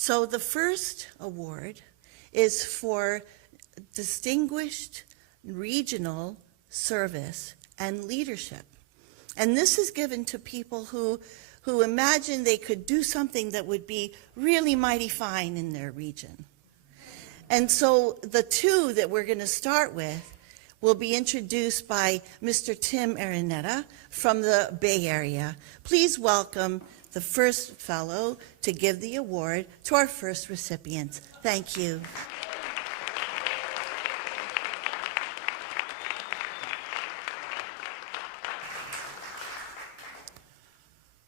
So the first award is for distinguished regional service and leadership. And this is given to people who imagine they could do something that would be really mighty fine in their region. And so the two that we're going to start with will be introduced by Mr. Tim Ereneta from the Bay Area. Please welcome the first fellow to give the award to our first recipient. Thank you.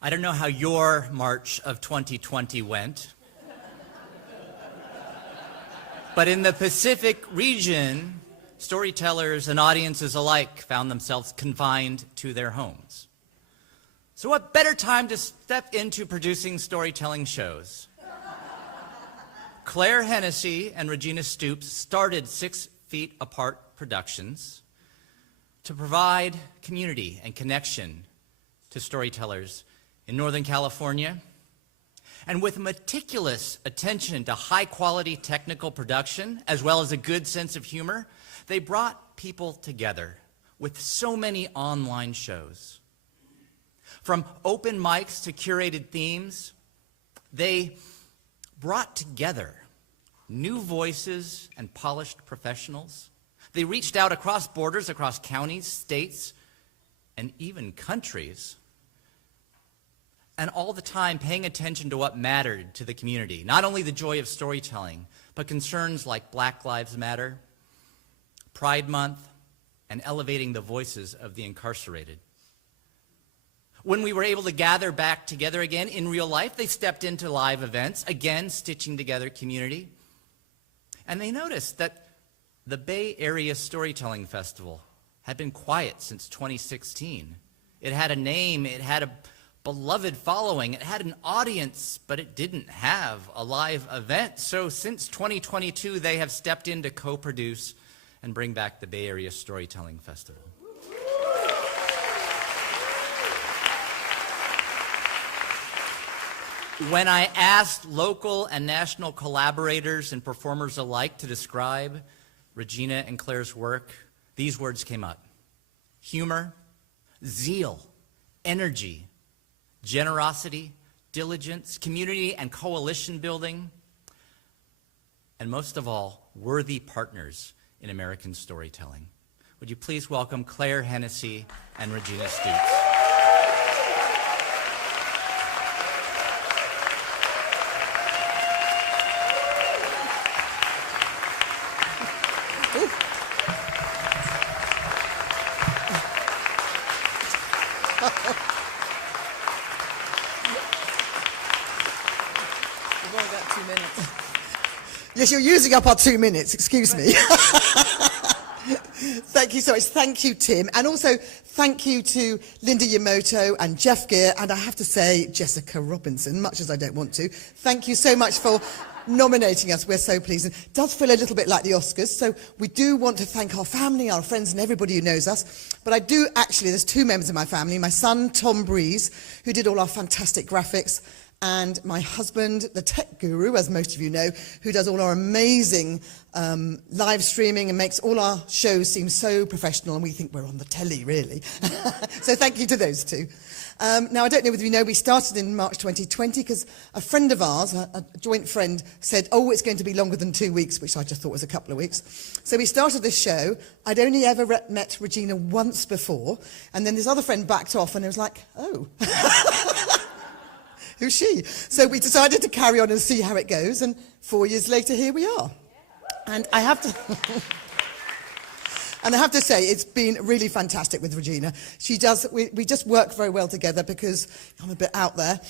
I don't know how your March of 2020 went, but in the Pacific region, storytellers and audiences alike found themselves confined to their homes. So what better time to step into producing storytelling shows? Claire Hennessy and Regina Stoops started 6 Feet Apart Productions to provide community and connection to storytellers in Northern California. And with meticulous attention to high-quality technical production, as well as a good sense of humor, they brought people together with so many online shows. From open mics to curated themes, they brought together new voices and polished professionals. They reached out across borders, across counties, states, and even countries, and all the time paying attention to what mattered to the community. Not only the joy of storytelling, but concerns like Black Lives Matter, Pride Month, and elevating the voices of the incarcerated. When we were able to gather back together again in real life, they stepped into live events, again stitching together community. And they noticed that the Bay Area Storytelling Festival had been quiet since 2016. It had a name, it had a beloved following, it had an audience, but it didn't have a live event. So since 2022, they have stepped in to co-produce and bring back the Bay Area Storytelling Festival. When I asked local and national collaborators and performers alike to describe Regina and Claire's work, these words came up: humor, zeal, energy, generosity, diligence, community and coalition building, and most of all, worthy partners in American storytelling. Would you please welcome Claire Hennessy and Regina Stoops. Yes, you're using up our 2 minutes, excuse me. Thank you so much. Thank you, Tim. And also, thank you to Linda Yamoto and Jeff Gear, and I have to say, Jessica Robinson, much as I don't want to. Thank you so much for nominating us. We're so pleased. It does feel a little bit like the Oscars, so we do want to thank our family, our friends, and everybody who knows us. But I do actually, there's 2 members of my family. My son, Tom Breeze, who did all our fantastic graphics, and my husband, the tech guru, as most of you know, who does all our amazing live streaming and makes all our shows seem so professional, and we think we're on the telly, really. So thank you to those two. Now, I don't know whether you know, we started in March 2020 because a friend of ours, a joint friend, said, oh, it's going to be longer than 2 weeks, which I just thought was a couple of weeks. So we started this show. I'd only ever met Regina once before, and then this other friend backed off, and it was like, oh. Who's she? So we decided to carry on and see how it goes, and 4 years later, here we are. And I have to say, it's been really fantastic with Regina. We just work very well together because I'm a bit out there.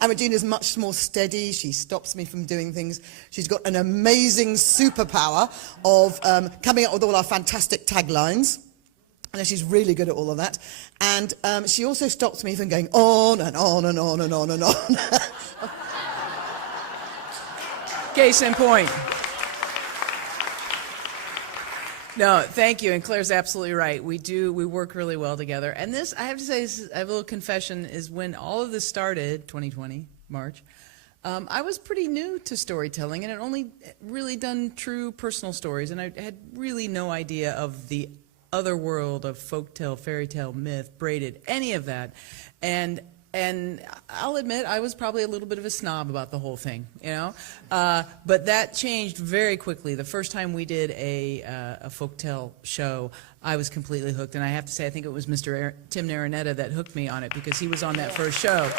And Regina's much more steady. She stops me from doing things. She's got an amazing superpower of coming up with all our fantastic taglines. And she's really good at all of that. And she also stops me from going on and on and on and on and on. Case in point. No, thank you. And Claire's absolutely right. We work really well together. And this, I have to say, I have a little confession, is when all of this started, 2020, March, I was pretty new to storytelling and had only really done true personal stories, and I had really no idea of the other world of folktale, fairy tale, myth, braided, any of that. And I'll admit, I was probably a little bit of a snob about the whole thing, you know? But that changed very quickly. The first time we did a folktale show, I was completely hooked. And I have to say, I think it was Mr. Tim Ereneta that hooked me on it, because he was on that first show.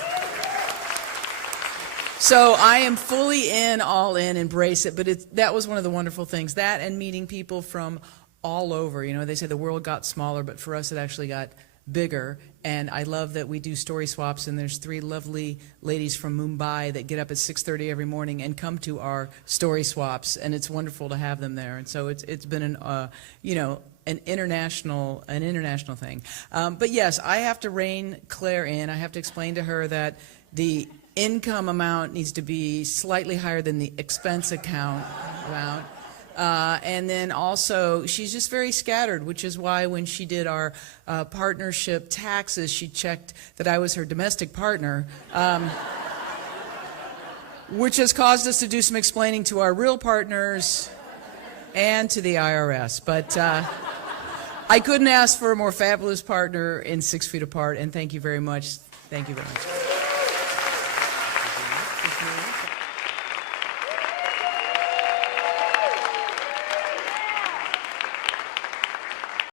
So I am fully in, all in, embrace it. But that was one of the wonderful things. That and meeting people from all over. You know, they say the world got smaller, but for us it actually got bigger. And I love that we do story swaps, and there's 3 lovely ladies from Mumbai that get up at 6:30 every morning and come to our story swaps, and it's wonderful to have them there. And so it's been an you know, an international thing. But yes, I have to rein Claire in. I have to explain to her that the income amount needs to be slightly higher than the expense account amount. And then also, she's just very scattered, which is why when she did our partnership taxes, she checked that I was her domestic partner, which has caused us to do some explaining to our real partners and to the IRS. But I couldn't ask for a more fabulous partner in 6 Feet Apart, and thank you very much. Thank you very much.